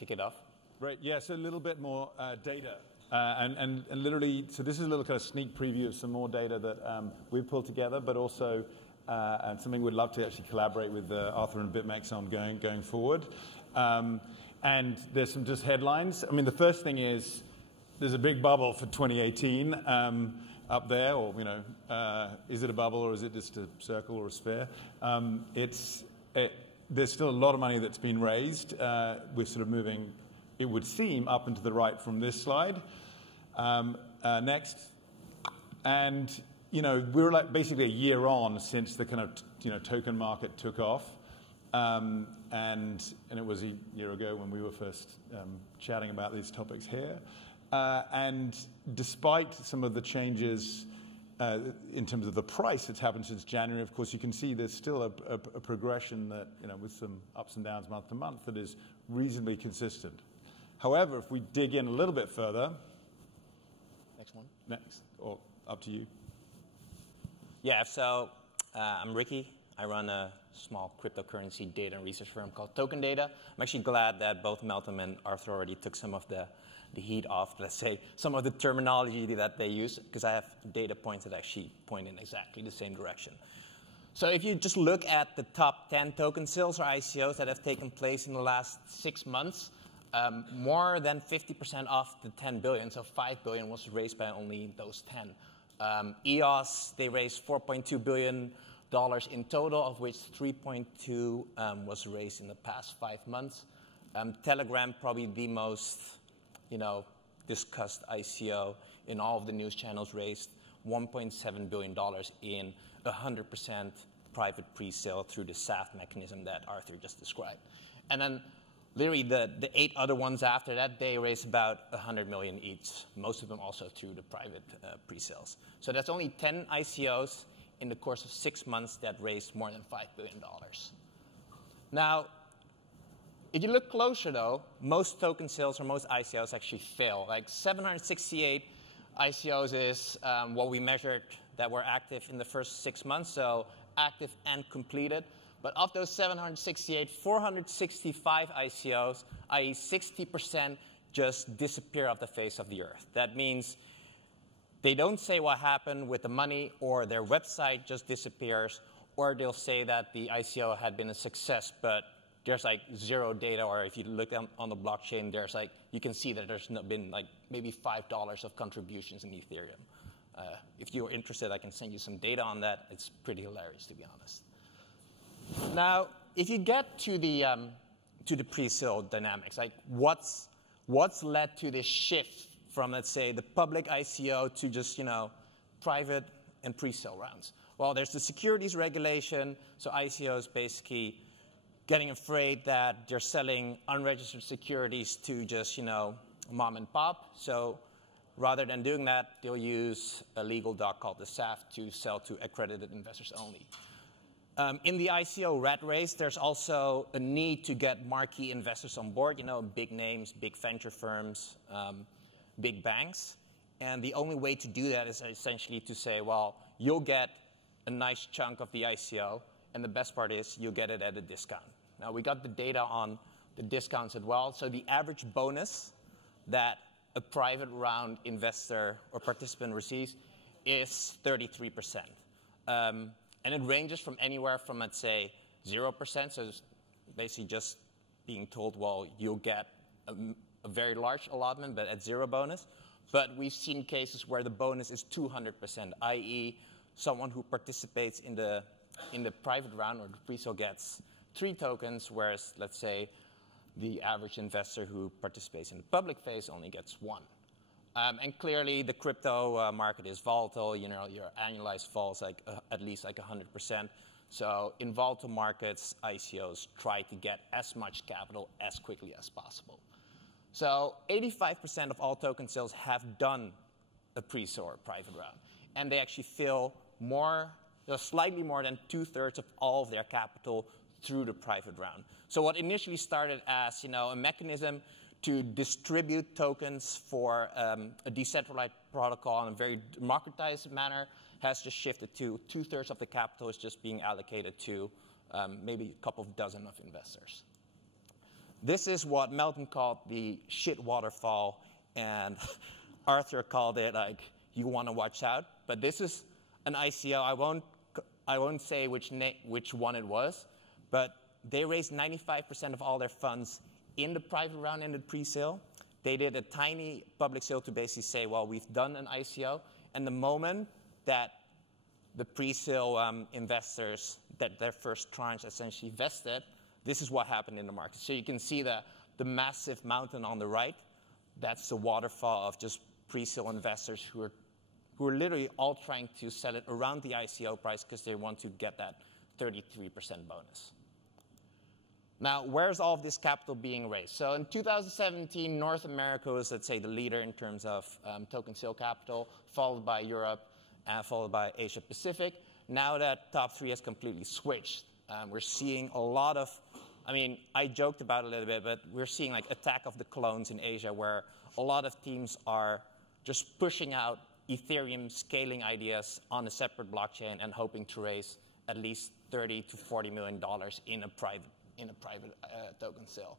kick it off. Right, yeah, so a little bit more data. And literally, so this is a little kind of sneak preview of some more data that we've pulled together, but also and something we'd love to actually collaborate with Arthur and BitMEX on going forward. And there's some just headlines. I mean, the first thing is there's a big bubble for 2018 up there, or, you know, is it a bubble or is it just a circle or a sphere? There's still a lot of money that's been raised. We're sort of moving, it would seem, up and to the right from this slide. Next. And, you know, we're like basically a year on since the kind of, you know, token market took off. And it was a year ago when we were first chatting about these topics here. And despite some of the changes in terms of the price that's happened since January, of course, you can see there's still a progression that, you know, with some ups and downs month to month, that is reasonably consistent. However, if we dig in a little bit further. Next one. Next, or up to you. Yeah, so I'm Ricky. I run a small cryptocurrency data and research firm called Token Data. I'm actually glad that both Meltem and Arthur already took some of the heat off, let's say, some of the terminology that they use, because I have data points that actually point in exactly the same direction. So if you just look at the top 10 token sales or ICOs that have taken place in the last 6 months, more than 50% of the 10 billion, so 5 billion, was raised by only those 10. EOS, they raised $4.2 billion in total, of which 3.2 was raised in the past 5 months. Telegram, probably the most, you know, discussed ICO in all of the news channels, raised $1.7 billion in 100% private pre-sale through the SAFT mechanism that Arthur just described. And then literally the 8 other ones after that, they raised about 100 million each, most of them also through the private pre-sales. So that's only 10 ICOs in the course of 6 months that raised more than $5 billion. Now, if you look closer, though, most token sales or most ICOs actually fail. Like 768 ICOs is what we measured that were active in the first 6 months, so active and completed. But of those 768, 465 ICOs, i.e. 60%, just disappear off the face of the earth. That means they don't say what happened with the money, or their website just disappears, or they'll say that the ICO had been a success, but there's like zero data, or if you look on the blockchain, there's like, you can see that there's been like maybe $5 of contributions in Ethereum. If you're interested, I can send you some data on that. It's pretty hilarious, to be honest. Now, if you get to the pre-sale dynamics, like what's led to this shift from, let's say, the public ICO to just, you know, private and pre-sale rounds? Well, there's the securities regulation, so ICOs basically getting afraid that they're selling unregistered securities to just, you know, mom and pop. So rather than doing that, they'll use a legal doc called the SAFT to sell to accredited investors only. In the ICO rat race, there's also a need to get marquee investors on board, you know, big names, big venture firms, big banks. And the only way to do that is essentially to say, well, you'll get a nice chunk of the ICO, and the best part is you'll get it at a discount. Now, we got the data on the discounts as well. So the average bonus that a private round investor or participant receives is 33%. And it ranges from anywhere from, let's say, 0%, so it's basically just being told, well, you'll get a very large allotment, but at 0 bonus. But we've seen cases where the bonus is 200%, i.e. someone who participates in the private round or the pre-sale gets 3 tokens, whereas, let's say, the average investor who participates in the public phase only gets 1. And clearly, the crypto market is volatile. You know, your annualized falls like at least like 100%. So in volatile markets, ICOs try to get as much capital as quickly as possible. So 85% of all token sales have done a pre-sale or private round, and they actually fill slightly more than 2/3 of all of their capital through the private round. So what initially started as, you know, a mechanism to distribute tokens for a decentralized protocol in a very democratized manner has just shifted to 2/3 of the capital is just being allocated to maybe a couple of dozen of investors. This is what Melton called the shit waterfall, and Arthur called it like, you want to watch out. But this is an ICO. I won't say which one it was, but they raised 95% of all their funds in the private round in the pre-sale. They did a tiny public sale to basically say, well, we've done an ICO. And the moment that the pre-sale investors, that their first tranche essentially vested, this is what happened in the market. So you can see the massive mountain on the right. That's the waterfall of just pre-sale investors who are literally all trying to sell it around the ICO price because they want to get that 33% bonus. Now, where's all of this capital being raised? So in 2017, North America was, let's say, the leader in terms of token sale capital, followed by Europe, and followed by Asia Pacific. Now that top three has completely switched, we're seeing a lot of, I mean, I joked about it a little bit, but we're seeing like attack of the clones in Asia, where a lot of teams are just pushing out Ethereum scaling ideas on a separate blockchain and hoping to raise at least $30 to $40 million in a private token sale.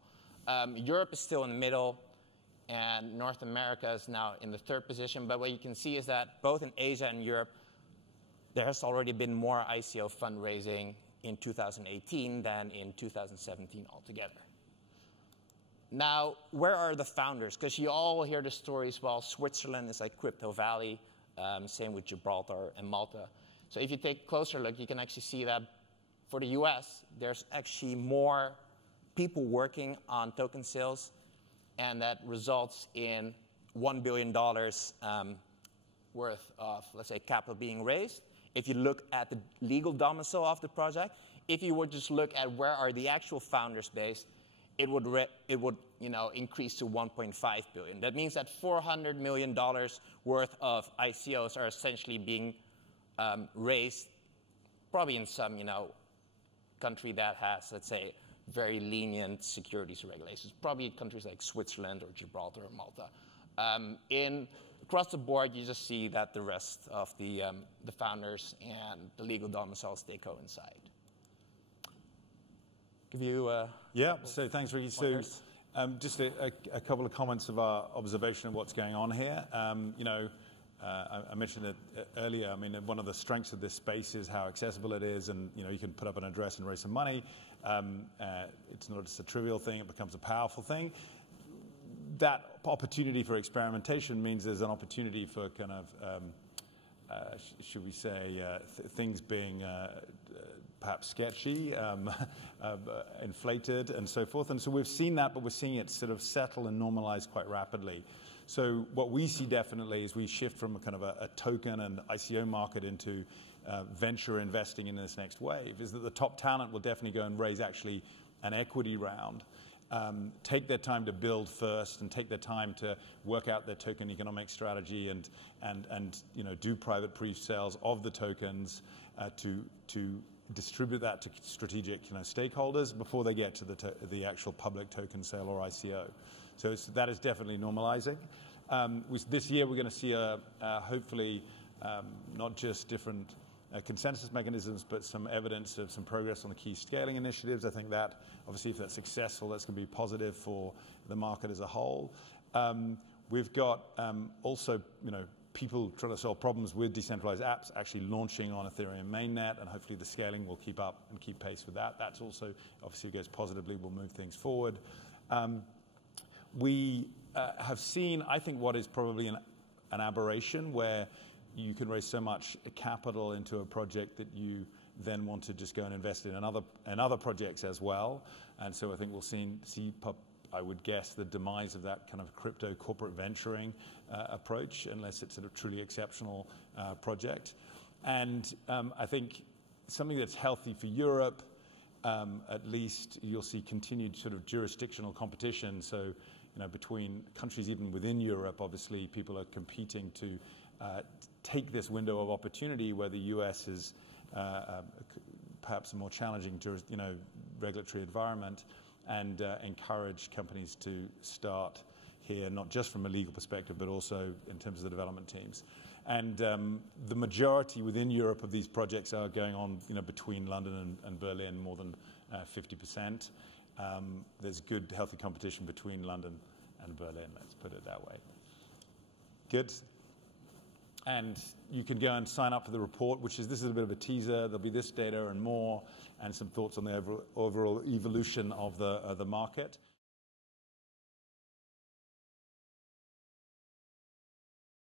Europe is still in the middle, and North America is now in the third position. But what you can see is that both in Asia and Europe, there has already been more ICO fundraising in 2018 than in 2017 altogether. Now, where are the founders? Because you all hear the stories, well, Switzerland is like Crypto Valley, same with Gibraltar and Malta. So if you take a closer look, you can actually see that for the US, there's actually more people working on token sales, and that results in $1 billion worth of, let's say, capital being raised. If you look at the legal domicile of the project, if you would just look at where are the actual founders based, it would increase to 1.5 billion. That means that $400 million worth of ICOs are essentially being raised, probably in some, country that has, let's say, very lenient securities regulations, probably countries like Switzerland or Gibraltar or Malta. Across the board, you just see that the rest of the founders and the legal domiciles, they coincide. Give you yeah, so thanks, Ricky. So just a couple of comments of our observation of what's going on here. I mentioned it earlier. I mean, one of the strengths of this space is how accessible it is, and you can put up an address and raise some money. It's not just a trivial thing; it becomes a powerful thing. That opportunity for experimentation means there's an opportunity for kind of, should we say, things being perhaps sketchy, inflated, and so forth. And so we've seen that, but we're seeing it sort of settle and normalize quite rapidly. So what we see definitely is we shift from a kind of a token and ICO market into venture investing in this next wave, is that the top talent will definitely go and raise actually an equity round, take their time to build first and take their time to work out their token economic strategy and do private pre-sales of the tokens to distribute that to strategic stakeholders before they get to the actual public token sale or ICO. So that is definitely normalizing. This year we're going to see hopefully not just different consensus mechanisms, but some evidence of some progress on the key scaling initiatives. I think that, obviously, if that's successful, that's going to be positive for the market as a whole. We've got also, people trying to solve problems with decentralized apps actually launching on Ethereum mainnet, and hopefully the scaling will keep up and keep pace with that. That's also, obviously, goes positively, will move things forward. We have seen, I think, what is probably an aberration where you can raise so much capital into a project that you then want to just go and invest in other projects as well. And so I think we'll see I would guess, the demise of that kind of crypto corporate venturing approach, unless it's a truly exceptional project. And I think something that's healthy for Europe, at least you'll see continued sort of jurisdictional competition. So, between countries even within Europe, obviously people are competing to take this window of opportunity where the US is perhaps a more challenging regulatory environment, and encourage companies to start here, not just from a legal perspective, but also in terms of the development teams. And the majority within Europe of these projects are going on between London and Berlin, more than 50%. there's good, healthy competition between London and Berlin, let's put it that way. Good. And you can go and sign up for the report, this is a bit of a teaser. There'll be this data and more, and some thoughts on the overall evolution of the market.